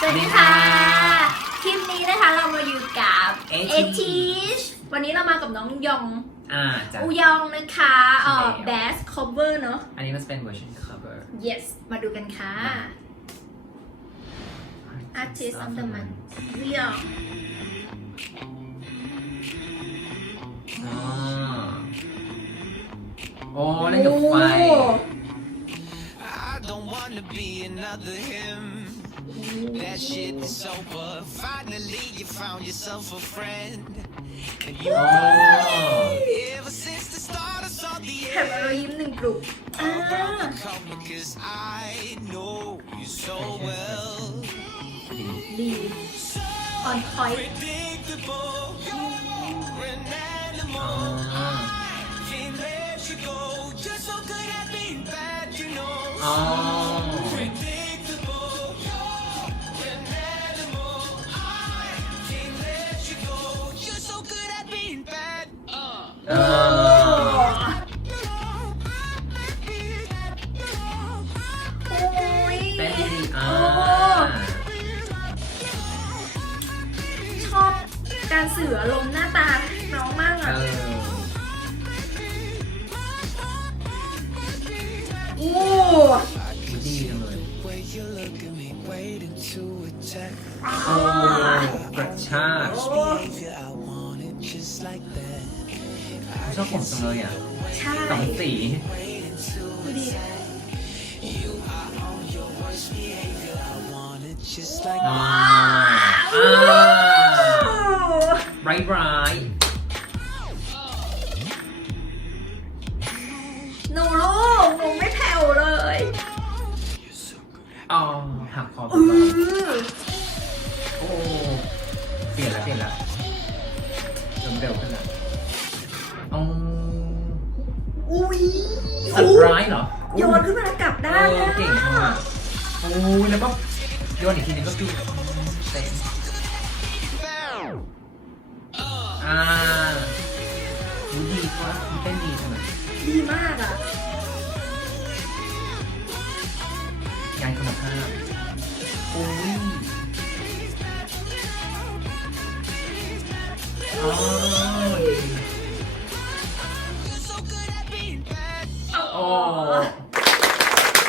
สวัสดีค่ะ คลิปนี้นะคะเรามาอยู่กับเอชทีชวันนี้เรามากับน้องยองอูยองนะคะเอ่อ ใช่แล้ว best cover เนาะอันนี้มันเป็นเวอร์ชันคัฟเวอร์ yes มาดูกันค่ะ artist of the month อูยองอ่โอ้เล่นกับไฟ That shit is over. Finally, you found yourself a friend. And you อ๋อ ever since the start, I saw the แถมรอยยิ้มหนึ่งกลุ่มอ่า end coming. Cause I know you so well. ดี on point Predictable. You're an อ๋อ animal. Can't let you go. You're so good at being bad, you know. อ๋อ Predictable. การสื่ออารมณ์หน้าตาน้องมากเออะอโอ้ดีจังเลย Way you look at me, waiting to attack. โอ้กระชาก Behavior, I want it just like that. ชอบผมจังเลยอะใช่สองสีดูดิ I want it just like อ่าโอ้ อ่า ร้ายร้ายหนูลูกหนูไม่แผ่วเลยอ๋อหักคออืเบาอๆโอ้เปลี่ยนแล้วเปลี่ยนแล้วเร็วเร็วขึ้นแล้วอ๋ออุ้ยสัตว์ร้ายเหรอโยนขึ้นมากลับเอด้านอเลยเก่งมากโอ้ยแล้วก็โยนอีกทีนึงก็คือเต็ม อ่าดูดีกว่าเต้นดีจังเลยดีมากอะ งานคุณภาพโอ้ยอ๋อดีโอ้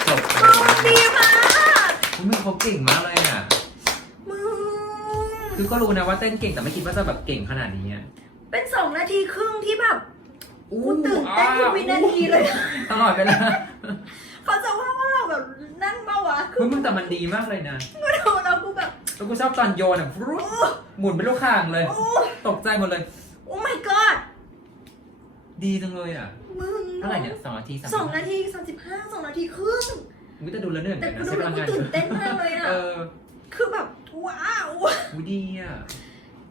จบน้องดีมากคุณมึงเขาเก่งมากเลยอะมึง คือก็รู้นะว่าเต้นเก่งแต่ไม่คิดว่าจะแบบเก่งขนาดนี้อะเป็นสองนาทีครึ่งที่แบบอู้กูตื่นเต้นทุกวินาทีเลย ตลอดเวลาเขาจะว่าว่าเราแบบนั่งเบาวะคืคุอณมึงแต่มันดีมากเลยนะกูดูแล้วกูแบบแล้วกูชอบตอนโยนอะฟรุ๊ดหมุนเป็นลูกข่างเลย โอ้ตกใจหมดเลย โอ้ my god ดีจังเลยอะมึงเท่าไหร่เนี่ยสองนาทีสามสองนาทีสามสิบห้าสองนาทีครึ่งวิจะดูแล้วเหนื่อยเหมืแต่อนกันกูนะดูใช้พแล้วลังกูงานตื่นเต้นมากเลยอะเออคือแบบ ว้าววิดีอะ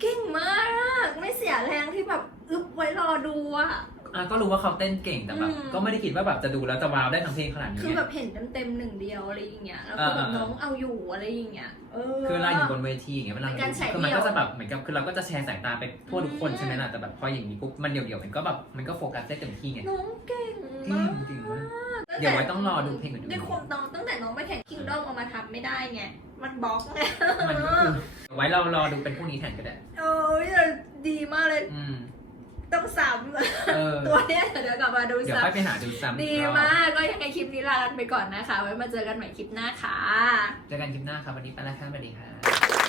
เก่งมาก ไม่เสียแรงที่แบบอึบไว้รอดูอะอะก็รู้ว่าเขาเต้นเก่งแต่แบบอืมก็ไม่ได้คิดว่าแบบจะดูแล้วจะว้าวได้ทั้งเพลงขนาดนี้คือแบบเห็นเต็มๆหนึ่งเดียวอะไรอย่างเงี้ยแล้วก็แบบอ่าๆน้องเอาอยู่อะไรอย่างเงี้ยเออ คือเวลาอยู่บนเวทีอย่างเงี้ยเวลาเป็นการแฉคือมันเดี่ยวก็จะแบบเหมือนกับคือเราก็จะแชร์สายตาไปทั่วทุกคนอืมใช่ไหมล่ะแต่แบบพออย่างนี้ปุ๊บมันเดี่ยวๆมันก็แบบมันก็โฟกัสได้เต็มที่ไงน้องเก่งเก่มางกจริงมากเดี๋ยวไว้ต้องรอดูเพลงอื่นๆด้วยความน้องตั้งแต่น้องไปแข่งคิงดอมเอามาทำไม่ได้ไง มันบล็อกไงมันก็คือไว้เรารอดูเป็นพวกนี้แทนก็ได้ โอ้ยดีมากเลย อืม ต้องซ้เออำตัวเนี้ยเดี๋ยวกลับมาดูเดี๋ยวซ้ค่อยไปหาดูซ้ำำอีดีกรอบมากก็ยังไงคลิปนี้ลากันไปก่อนนะคะ ไว้มาเจอกันใหม่คลิปหน้าค่ะ เจอกันคลิปหน้าครับวันนี้ไปแล้วครับสวัสดีครับ